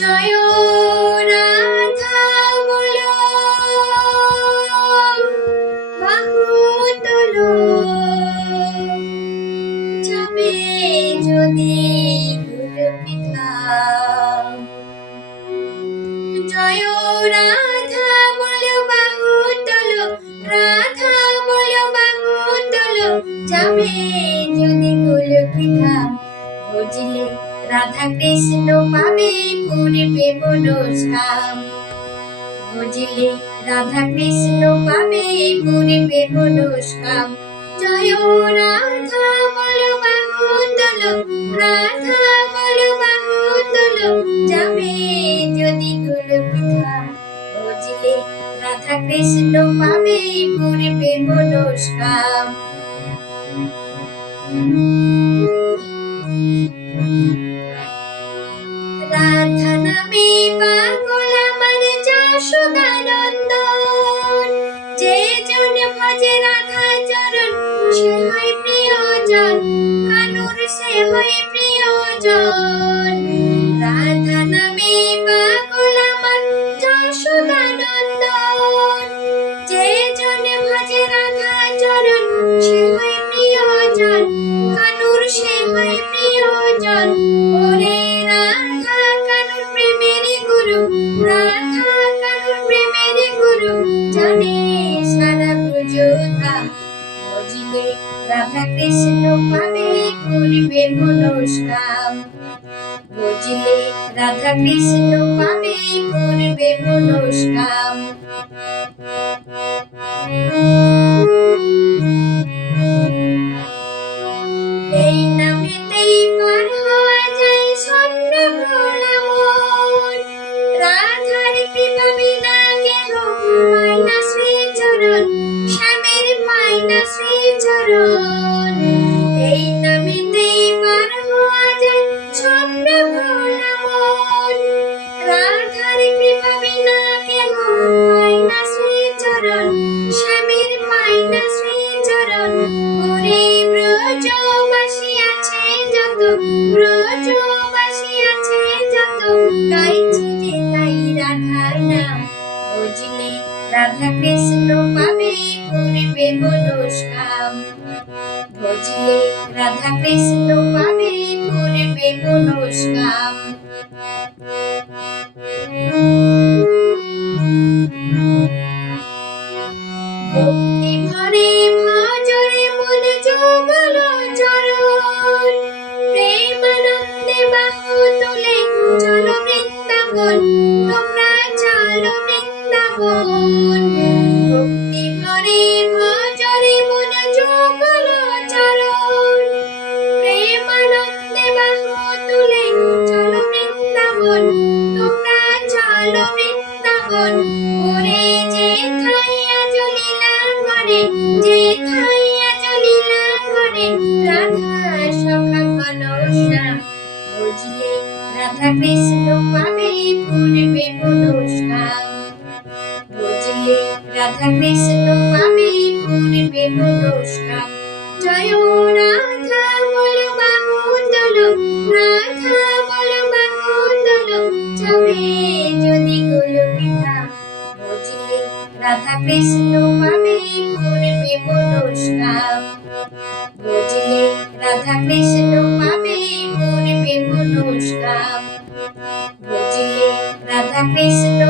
জয় রাধা বলো, বাহু তোলো, যাবে যদি গুরুপিতা। জয় রাধা বলো, বাহু তোলো, রাধা বলো, বাহু তোলো, যাবে যদি গুরুপিতা। বুঝলে রাধা কৃষ্ণ পাবে পূর্বে মনস্কাম। বুঝলে রাধা কৃষ্ণ পাবে পূর্বে মনস্কাম। জয় রাধা বলো, বাহু তোলো, রাধা বলো, বাহু তোলো, যাবে যদি গুরুপিতা। বুঝলে রাধা কৃষ্ণ পাবে পূর্বে মনস্কাম। রাধা নামে পাগল আমার যশোদানন্দন। যে জন ভজে রাধা চরণ সে হয় প্রিয়জন, কানুর সে হয় প্রিয়জন। রাধা নামে পাগল আমার যশোদানন্দন। যে জন ভজে রাধা চরণ সে হয় প্রিয়জন, কানুর সে হয় প্রিয়জন। ওরে রাধা কানুর প্রেমের গুরু, রাধা কানুর প্রেমের গুরু, জানে সারা ব্রজধাম। বুঝলে রাধা কৃষ্ণ পাবে পূর্বে মনস্কাম। বুঝলে রাধা কৃষ্ণ পাবে পূর্বে মনস্কাম। এই নামেতেই পার হওয়া যায় স্বর্ণ ভোলা মন। রাধার কৃপা বিনা কেহ পায় না শ্রীচরণ, শ্যামের পায় না শ্রীচরণ। এই নামেতেই পার হওয়া যায় স্বর্ণ ভোলা মন। রাধার কৃপা বিনা কেহ পায় না শ্রীচরণ, শ্যামের পায় না শ্রীচরণ। ওরে ব্রজবাসী আছে যত, ব্রজবাসী আছে যত, গাইছে যে তাই রাধার নাম। বুঝলে রাধা কৃষ্ণ পাবে পূর্বে মনস্কাম। বুঝলে রাধা কৃষ্ণ পাবে পূর্বে মনস্কাম। ভক্তি ভরে ভজরে মন যুগল চরণ। প্রেমানন্দে বাহু তুলে চলো বৃন্দাবন, তোমরা চলো বৃন্দাবন। ভক্তি ভরে ভজরে মন যুগল চরণ। প্রেমানন্দে বাহু তুলে চলো বৃন্দাবন, তোমরা চলো বৃন্দাবন। ওরে যেথায় আজ লীলা করে, যেথায় আজ লীলা করে, রাধা সখা ঘনশ্যাম। বুঝলে রাধা কৃষ্ণ পাবে পূর্বে মনস্কাম। বুঝলে রাধা কৃষ্ণ পাবে পূর্বে মনস্কাম। জয় রাধা বলো, বাহু তোলো, রাধা বলো, বাহু তোলো, যাবে যদি গুরুপিতা। বুঝলে রাধা কৃষ্ণ পাবে পূর্বে মনস্কাম। বুঝলে রাধা কৃষ্ণ পাবে পূর্বে মনস্কাম। বুঝলে রাধা কৃষ্ণ